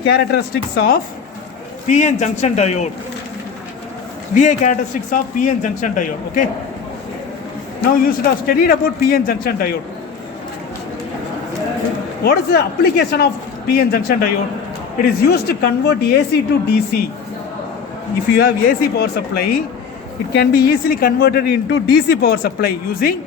characteristics of PN junction diode. VI characteristics of PN junction diode. Okay. Now you should have studied about PN junction diode. What is the application of PN junction diode? It is used to convert AC to DC. If you have AC power supply, it can be easily converted into DC power supply using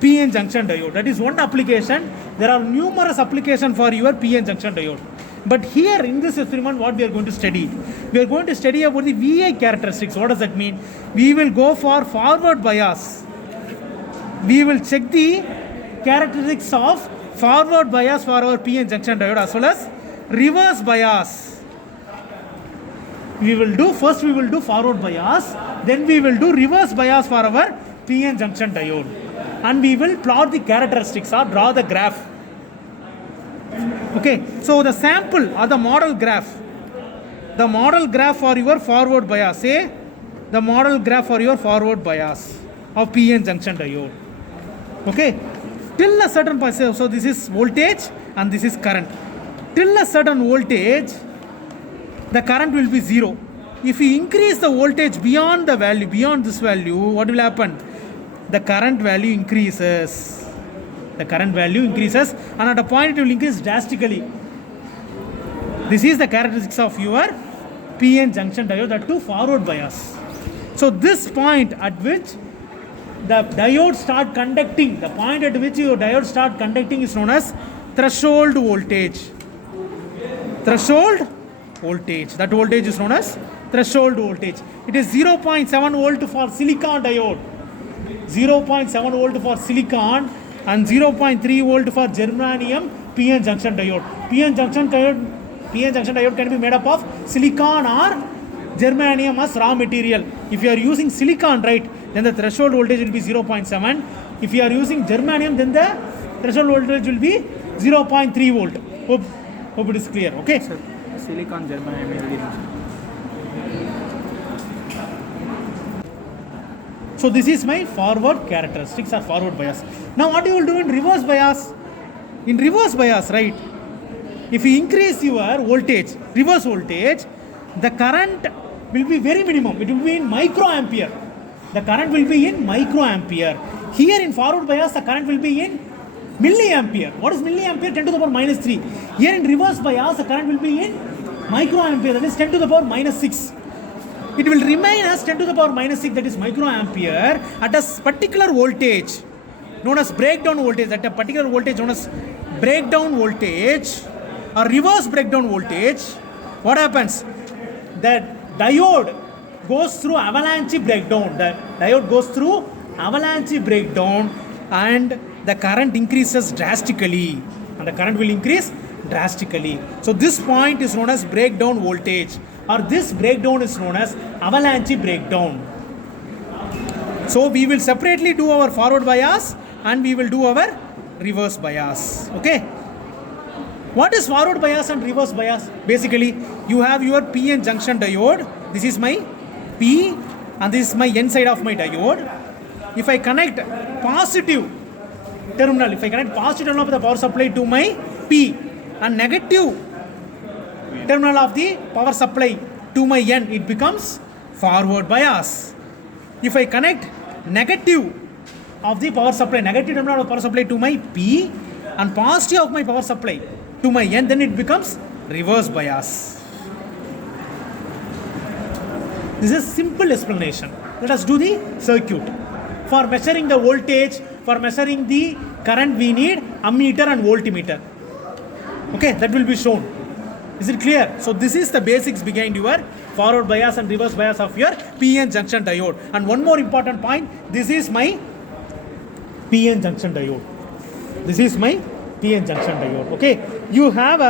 PN junction diode. That is one application. There are numerous applications for your PN junction diode. But here in this experiment, what we are going to study? We are going to study about the VI characteristics. What does that mean? We will go for forward bias. We will check the characteristics of forward bias for our PN junction diode as well as reverse bias. We will do forward bias, then we will do reverse bias for our PN junction diode, and we will plot the characteristics or draw the graph. Okay, so the sample or the model graph for your forward bias, say the model graph for your forward bias of PN junction diode. Okay, till a certain point, so this is voltage and this is current. Till a certain voltage, the current will be 0. If we increase the voltage beyond this value, what will happen? The current value increases. And at a point it will increase drastically. This is the characteristics of your PN junction diode, that too forward bias. So this point at which the diode start conducting, is known as threshold voltage. That voltage is known as threshold voltage. It is 0.7 volt for silicon diode, 0.7 volt for silicon, and 0.3 volt for germanium PN junction diode. PN junction diode can be made up of silicon or germanium as raw material. If you are using silicon, right, then the threshold voltage will be 0.7. If you are using germanium, then the threshold voltage will be 0.3 volt. Hope it is clear. Okay. Sir, silicon germanium. So this is my forward characteristics or forward bias. Now what you will do in reverse bias? In reverse bias, right, if you increase your voltage, reverse voltage, the current will be very minimum. It will be in microampere. The current will be in microampere. Here in forward bias, the current will be in milliampere. What is milliampere? 10 to the power minus 3. Here in reverse bias, the current will be in microampere, that is 10 to the power minus 6. It will remain as 10 to the power minus 6, that is microampere, at a particular voltage known as breakdown voltage. At a particular voltage known as breakdown voltage or reverse breakdown voltage, what happens? The diode goes through avalanche breakdown. And the current increases drastically. So this point is known as breakdown voltage, or this breakdown is known as avalanche breakdown. So we will separately do our forward bias and we will do our reverse bias. Okay. What is forward bias and reverse bias? Basically, you have your PN junction diode. This is my P and this is my N side of my diode. If I connect positive terminal of the power supply to my P and negative terminal of the power supply to my N, it becomes forward bias. If I connect negative of the power supply, negative terminal of the power supply to my P and positive of my power supply to my N, then it becomes reverse bias. This is a simple explanation. Let us do the circuit. For measuring the voltage, for measuring the current, we need ammeter and voltmeter. Okay, that will be shown. Is it clear? So this is the basics behind your forward bias and reverse bias of your PN junction diode. And one more important point, this is my PN junction diode. Okay, you have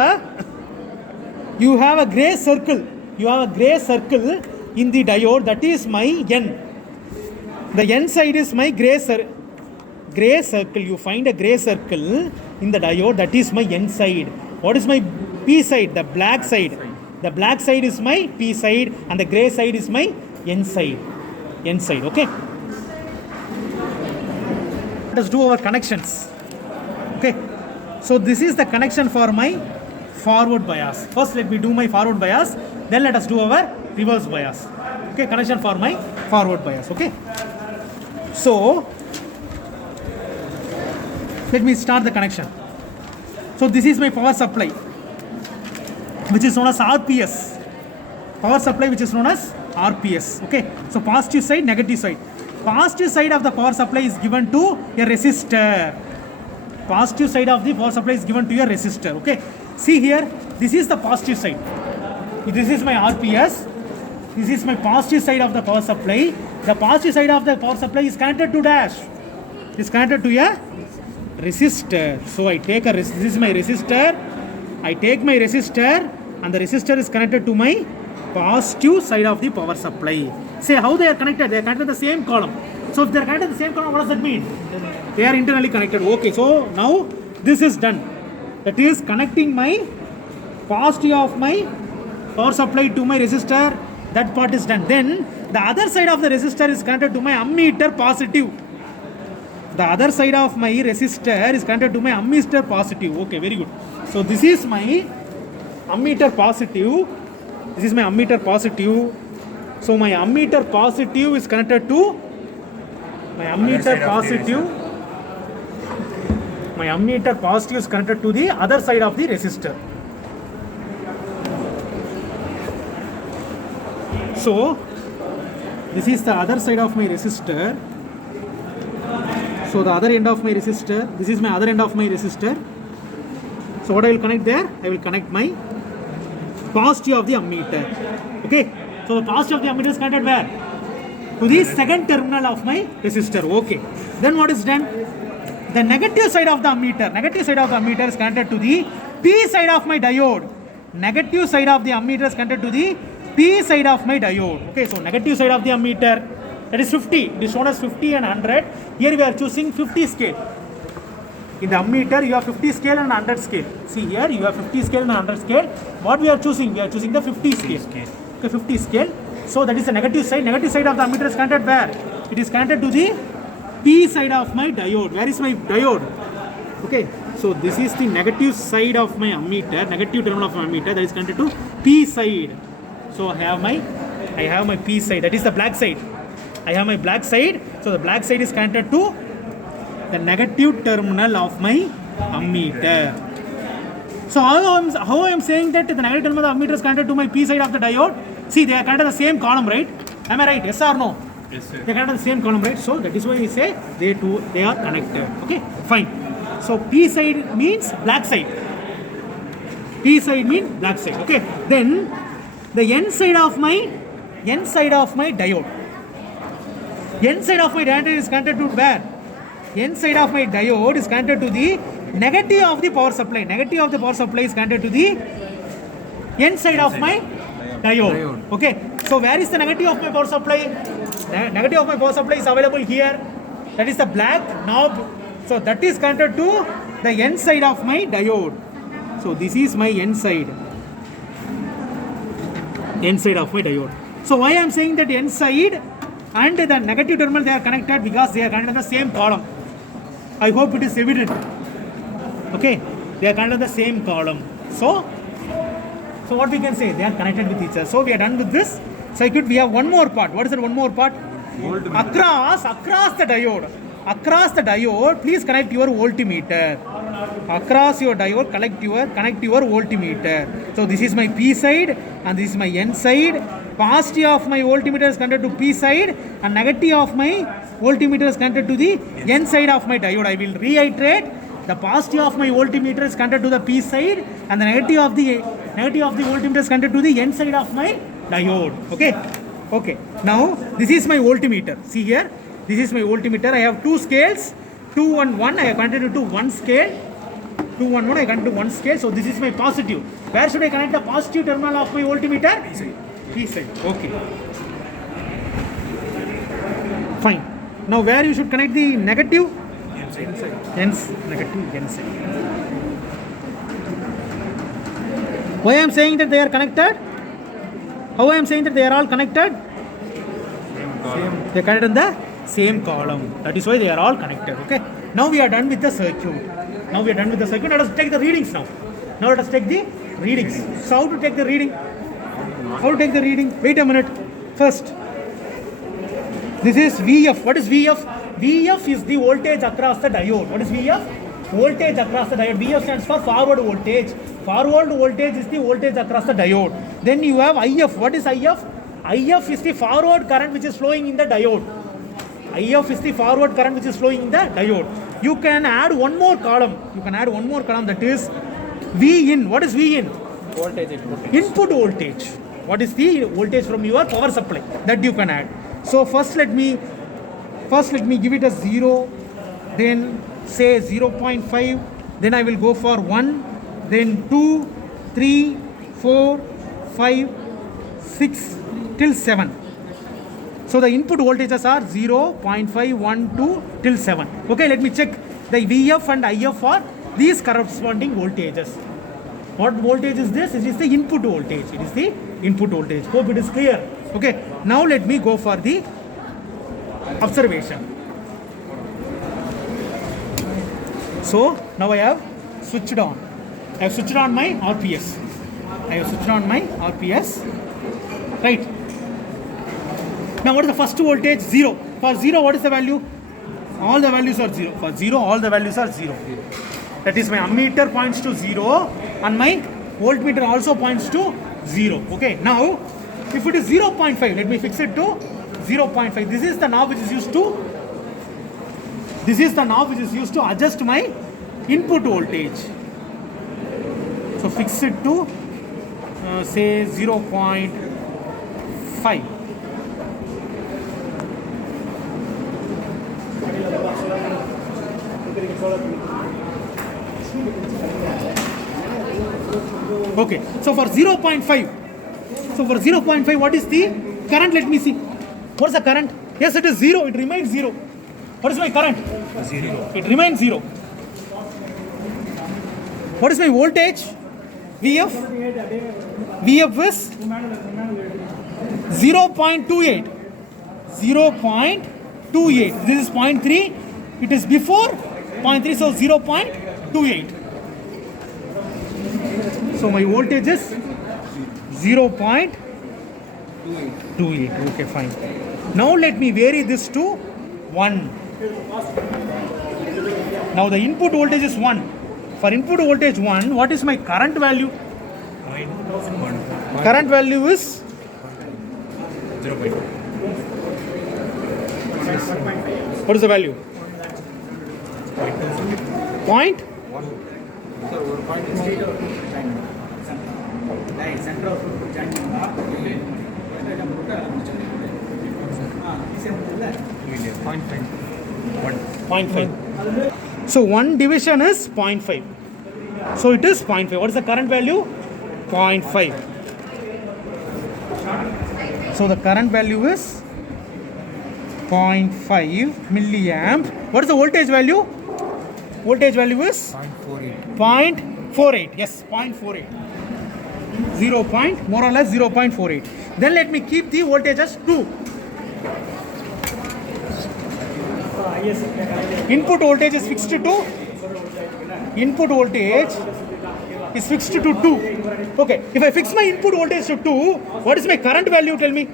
a gray circle. In the diode, that is my N. The N side is my gray circle. You find a gray circle in the diode, that is my N side. What is my P side? The black side. The black side is my P side and the gray side is my N side. Okay. Let us do our connections. Okay. So this is the connection for my forward bias. First let me do my forward bias, then let us do our reverse bias. Okay, connection for my forward bias. Okay, so let me start the connection. So this is my power supply, which is known as RPS. Power supply which is known as RPS. Okay, so positive side, negative side. Positive side of the power supply is given to a resistor. Positive side of the power supply is given to a resistor. Okay, see here, this is the positive side. This is my RPS. This is my positive side of the power supply. The positive side of the power supply is connected to dash. Is connected to a resistor. So I take this is my resistor. I take my resistor, and the resistor is connected to my positive side of the power supply. Say how they are connected. They are connected to the same column. So if they are connected to the same column, what does that mean? They are internally connected. Okay, so now this is done. That is connecting my positive of my power supply to my resistor. That part is done. Then the other side of the resistor is connected to my ammeter positive. The other side of my resistor is connected to my ammeter positive. Okay, very good. So this is my ammeter positive. This is my ammeter positive. So my ammeter positive is connected to my ammeter positive. My ammeter positive is connected to the other side of the resistor. So this is the other side of my resistor. So the other end of my resistor, this is my other end of my resistor. So what I will connect there? I will connect my positive of the ammeter. Okay. So the positive of the ammeter is connected where? To the second terminal of my resistor. Okay. Then what is done? The negative side of the ammeter. Negative side of the ammeter is connected to the P side of my diode. Negative side of the ammeter is connected to the P side of my diode. Okay. So negative side of the ammeter, that is 50. It is shown as 50 and 100. Here we are choosing 50 scale. In the ammeter, you have 50 scale and 100 scale. See here, you have 50 scale and 100 scale. What we are choosing? We are choosing the 50 scale. Okay, 50 scale. So that is the negative side. Negative side of the ammeter is connected where? It is connected to the P side of my diode. Where is my diode? Okay, so this is the negative side of my ammeter, negative terminal of my ammeter, that is connected to P side. So I have my P side. That is the black side. I have my black side. So the black side is connected to the negative terminal of my ammeter. So how I am saying that the negative terminal of the ammeter is connected to my P side of the diode? See, they are connected to the same column, right? Am I right? Yes or no? Yes, sir. They are connected to the same column, right? So that is why we say they are connected. Okay, fine. So P side means black side. P side means black side. Okay. Then the N side of my diode. N side of my diode is connected to where? N side of my diode is connected to the negative of the power supply. Negative of the power supply is connected to the N side of my diode. Okay. So where is the negative of my power supply? Negative of my power supply is available here. That is the black knob. So that is connected to the N side of my diode. So this is my N side. N side of my diode. So why I am saying that N side and the negative terminal they are connected? Because they are connected in the same column. I hope it is evident. Okay, they are connected in the same column. So what we can say? They are connected with each other. So we are done with this circuit. We have one more part. What is that one more part? Across the diode. Across the diode, please connect your voltmeter. Across your diode, connect your voltmeter. So this is my P side and this is my N side. Positive of my voltmeter is connected to P side and negative of my voltmeter is connected to the N side of my diode. I will reiterate. The positive of my voltmeter is connected to the P side and the negative of the voltmeter is connected to the N side of my diode. Okay. Now this is my voltmeter. See here. This is my voltmeter. I have two scales. 2 and 1. I have connected to one scale. 2 and 1. I connected to one scale. So this is my positive. Where should I connect the positive terminal of my voltmeter? P side. Okay. Fine. Now where you should connect the negative? Negative N side. Why I am saying that they are connected? How I am saying that they are all connected? They are connected in the same column. That is why they are all connected. Okay. Now we are done with the circuit. Let us take the readings now. Let us take the readings. So how to take the reading? How to take the reading? Wait a minute. First, this is VF. What is VF? VF is the voltage across the diode. What is VF? Voltage across the diode. VF stands for forward voltage. Forward voltage is the voltage across the diode. Then you have IF. What is IF? IF is the forward current which is flowing in the diode. IF is the forward current which is flowing in the diode. You can add one more column. You can add one more column, that is V in. What is V in? Voltage input. Input voltage. What is the voltage from your power supply? That you can add. So first let me give it a 0, then say 0.5, then I will go for 1, then 2, 3, 4, 5, 6 till 7. So the input voltages are 0, 0.5, 1, 2 till 7. Okay, let me check the VF and IF for these corresponding voltages. What voltage is this? It is the input voltage. It is the input voltage. Hope it is clear. Okay, now let me go for the observation. So now I have switched on. I have switched on my RPS. Right. Now what is the first voltage? 0. For 0, what is the value? All the values are 0. For 0, all the values are 0. That is, my ammeter points to 0 and my voltmeter also points to 0. Okay. Now, if it is 0.5, let me fix it to 0.5. This is the knob which is used to adjust my input voltage. So fix it to say 0.5. Okay, so for 0.5, what is the current? Let me see. What is the current? Yes, it is 0. It remains 0. What is my current? 0. It remains 0. What is my voltage? VF? VF is 0.28. 0.28. This is 0.3. It is before 0.3, so 0.28. So my voltage is 0.28. Okay, fine. Now let me vary this to 1. Now the input voltage is 1. For input voltage 1, what is my current value? Current value is 0.5. What is the value? Point? Point 5. So 1 division is 0.5. So it is 0.5. What is the current value? 0.5. So the current value is 0.5 milliamp. What is the voltage value? Voltage value is 0.48. Yes, 0.48. 0. More or less 0.48. Then let me keep the voltage as 2. Input voltage is fixed to 2. Input voltage is fixed to 2. Okay, if I fix my input voltage to 2, what is my current value? Tell me.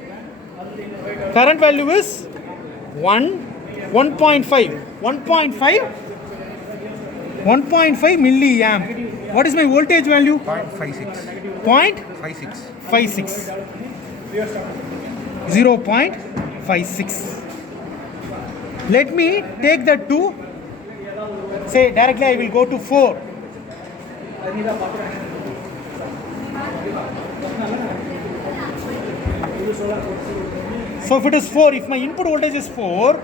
Current value is 1.5 milliamp. What is my voltage value? 0.56. 0.56. Let me take the 2. Say directly I will go to 4. So if it is 4, if my input voltage is 4,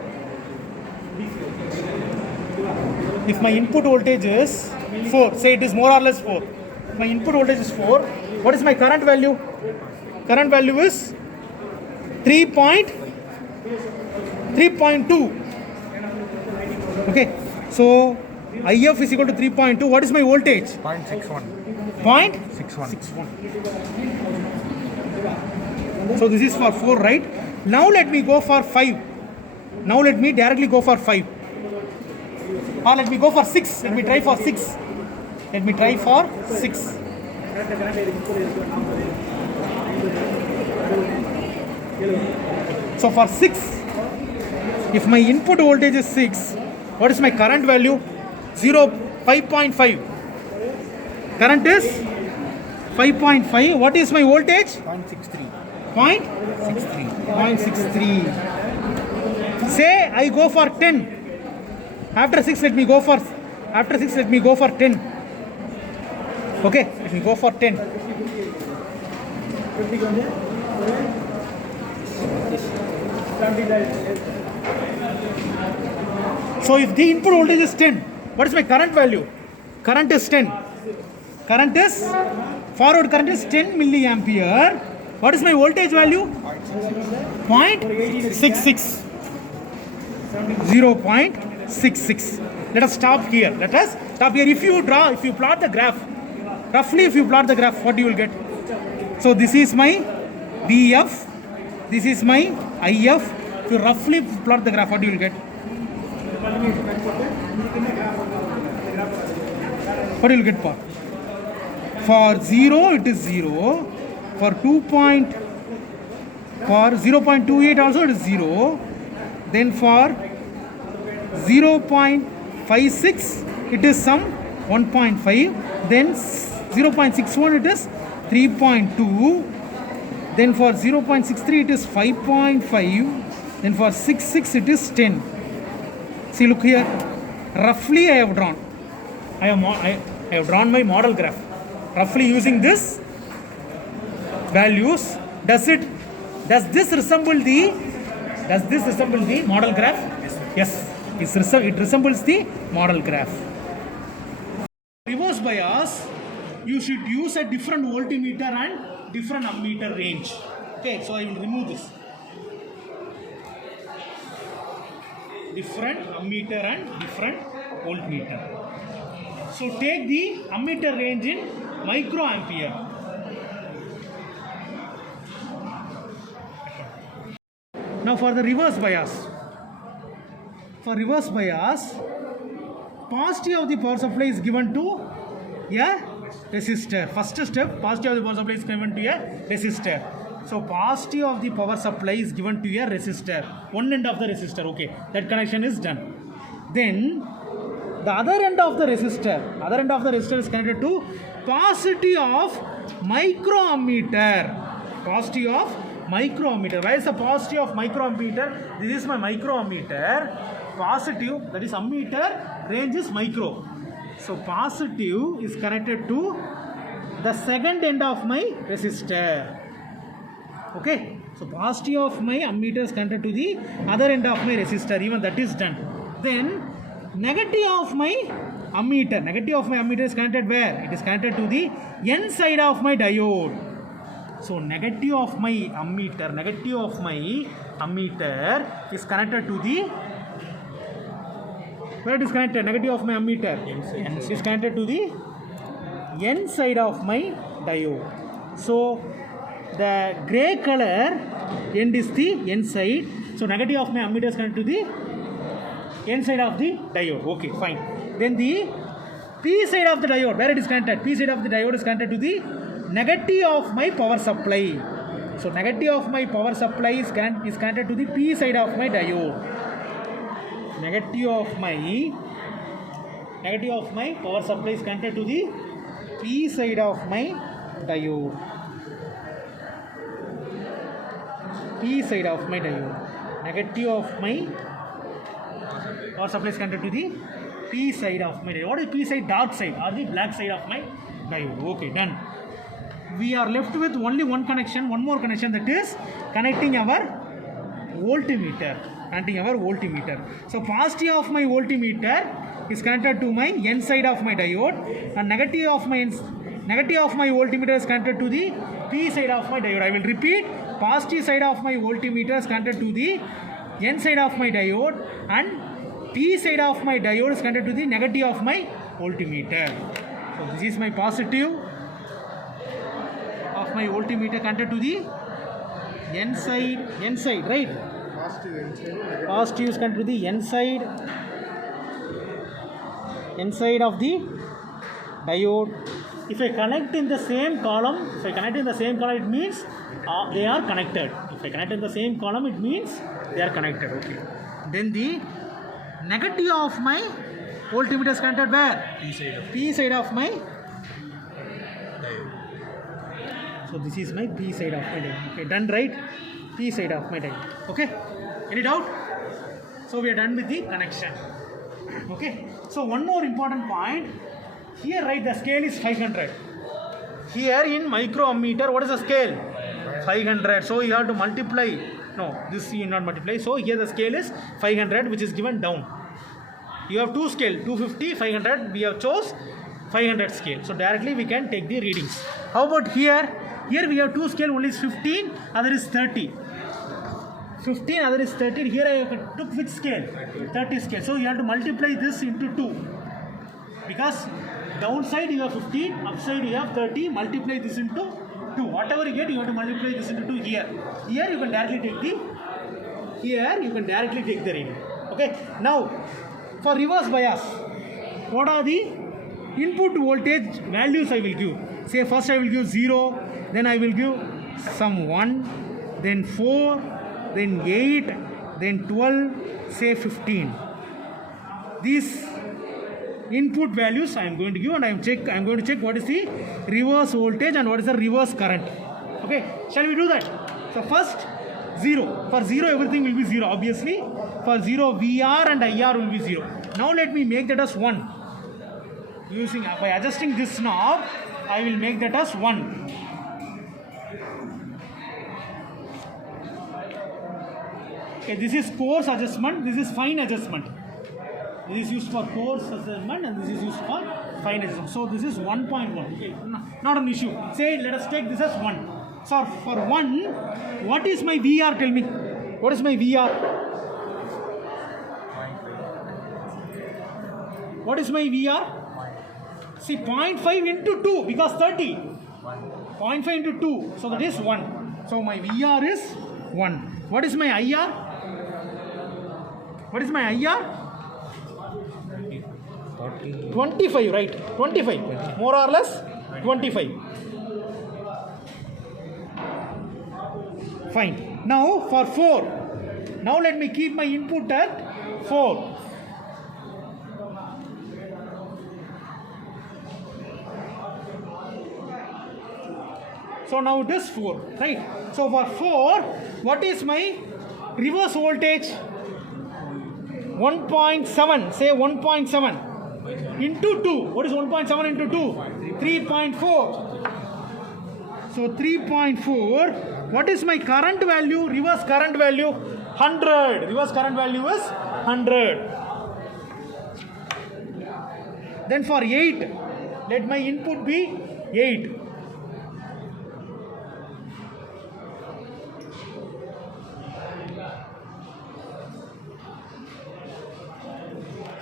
say it is more or less 4. My input voltage is 4. What is my current value? Current value is 3.2. Okay. So IF is equal to 3.2. What is my voltage? 0.61. 0.61. So this is for 4, right? Now let me go for 5. Now let me directly go for 5. Or let me go for 6. Let me try for 6. So for 6, if my input voltage is 6, what is my current value? 5.5. Current is 5.5. What is my voltage? 0.63. 0.63. Say I go for 10. After 6, let me go for 10. Okay, let me go for 10. So if the input voltage is 10, what is my current value? Current is 10. Forward current is 10 milliampere. What is my voltage value? 0.66. 0.66. Let us stop here. If you plot the graph, roughly what you will get? So this is my VF, this is my IF. If you roughly plot the graph, what you will get? What you will get for 0 it is 0, for 0.28 also it is 0, then for 0.56 it is some 1.5, then 0.61 it is 3.2, then for 0.63 it is 5.5, then for 6.6 it is 10. See, look here, roughly I have drawn my model graph roughly using this values. Does this resemble the model graph? Yes, it resembles the model graph. Reverse bias, you should use a different voltmeter and different ammeter range. Okay, so I will remove this. Different ammeter and different voltmeter. So take the ammeter range in microampere. Now for the reverse bias. For reverse bias, positive of the power supply is given to a resistor. First step, positive of the power supply is given to a resistor. So positive of the power supply is given to a resistor. One end of the resistor, okay, that connection is done. Then the other end of the resistor is connected to positive of microammeter. Positive of microammeter. Where is the positive of microammeter? This is my microammeter. Positive, that is ammeter, range is micro. So positive is connected to the second end of my resistor. Okay, so positive of my ammeter is connected to the other end of my resistor. Even that is done. Then negative of my ammeter is connected where? It is connected to the N side of my diode. So negative of my ammeter is connected to the, where it is connected? Negative of my ammeter is connected to the N side of my diode. So the gray color end is the N side. So negative of my ammeter is connected to the N side of the diode. Okay, fine. Then the P side of the diode, where it is connected? P side of the diode is connected to the negative of my power supply. So negative of my power supply is connected to the P side of my diode. Negative of my power supply is connected to the P side of my diode. P side of my diode. Negative of my power supply is connected to the P side of my diode. What is P side? Dark side or the black side of my diode. Okay, done. We are left with only one more connection, that is connecting our voltmeter. So positive of my voltmeter is connected to my N side of my diode, and negative of my voltmeter is connected to the P side of my diode. I will repeat, positive side of my voltmeter is connected to the N side of my diode, and P side of my diode is connected to the negative of my voltmeter. So this is my positive of my voltmeter connected to the N side, right? Positive is connected to the N side of the diode, if I connect in the same column, it means they are connected. If I connect in the same column, it means they are connected. Okay. Then the negative of my voltmeter is connected where? P side of my. So this is my P side of my diode. Okay, done, right? P side of my diode. Okay. Any doubt? So we are done with the connection. Okay. So one more important point. Here, right, the scale is 500. Here in microammeter, what is the scale? 500. So you have to multiply. No, this you not multiply. So here the scale is 500, which is given down. You have two scale, 250, 500. We have chose 500 scale. So directly we can take the readings. How about here? Here we have two scale, one is 15, other is 30. 15, other is 30. Here I took which scale? 30 scale. So you have to multiply this into 2. Because downside you have 15, upside you have 30, multiply this into 2. Whatever you get, you have to multiply this into 2 here. Here you can directly take the reading. Okay. Now, for reverse bias, what are the input voltage values I will give? Say first I will give 0, then I will give some 1, then 4, then 8, then 12, say 15. These input values I am going to give, and I am going to check what is the reverse voltage and what is the reverse current. Okay, shall we do that? So first 0. For 0 everything will be 0 obviously. For 0 VR and IR will be 0. Now let me make that as 1. By adjusting this knob, I will make that as 1. Okay, this is coarse adjustment, this is fine adjustment. This is used for coarse adjustment and this is used for fine adjustment. So this is 1.1. Okay, not an issue. Say let us take this as 1. So for 1, what is my VR? Tell me. What is my VR? What is my VR? See, 0.5 into 2 because 30. 0.5 into 2. So that is 1. So my VR is 1. What is my IR? What is my IR? 25, right? 25. More or less 25. Fine. Now for 4. Now let me keep my input at 4. So now it is 4, right? So for 4, what is my reverse voltage? 1.7, say 1.7 into 2. What is 1.7 into 2? 3.4. So 3.4. What is my current value? Reverse current value? 100. Reverse current value is 100. Then for 8, let my input be 8.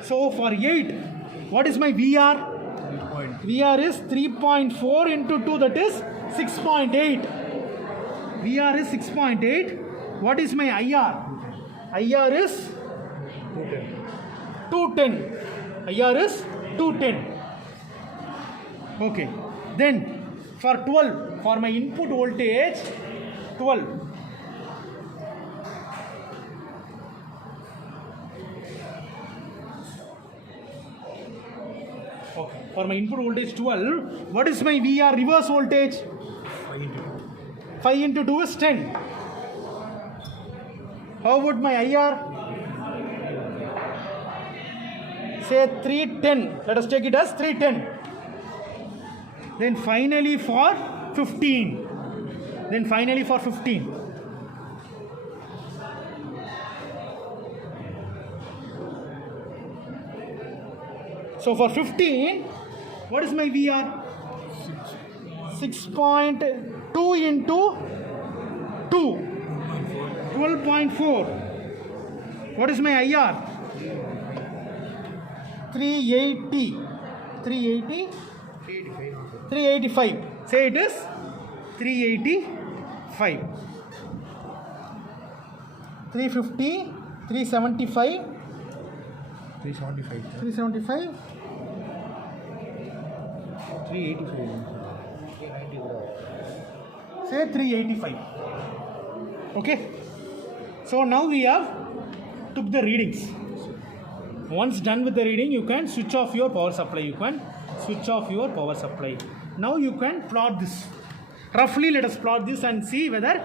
So for 8, what is my VR? VR is 3.4 into 2, that is 6.8. VR is 6.8. What is my IR? IR is 210. IR is 210. Okay. Then for 12, for my input voltage, 12. Okay. For my input voltage 12, what is my VR reverse voltage? 5 into 2 is 10. How about my IR? Say 310. Let us take it as 310. Then finally for 15. So for 15, what is my VR? 6.2 into 2. 12.4. What is my IR? 380. 385. Say it is 385. 350. 375. 375. 375. 385. Say 385. Okay. So now we have took the readings. Once done with the reading, you can switch off your power supply. Now you can plot this. Roughly let us plot this and see whether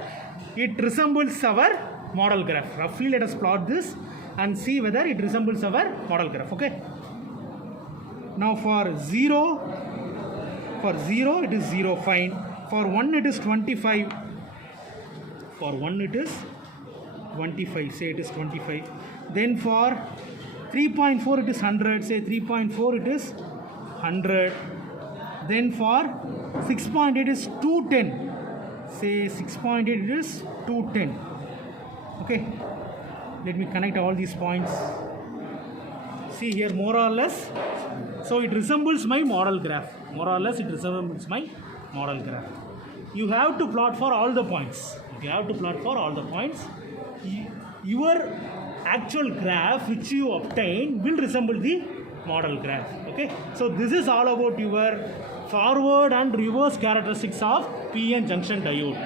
it resembles our model graph. Okay. Now for 0 it is 0, fine. For 1 it is 25. Say it is 25. Then for 3.4 it is 100. Say 3.4 it is 100. Then for 6.8 it is 210. Say 6.8 it is 210. Okay. Let me connect all these points. See here, more or less. So it resembles my model graph. You have to plot for all the points. Your actual graph which you obtain will resemble the model graph. Okay. So this is all about your forward and reverse characteristics of PN junction diode.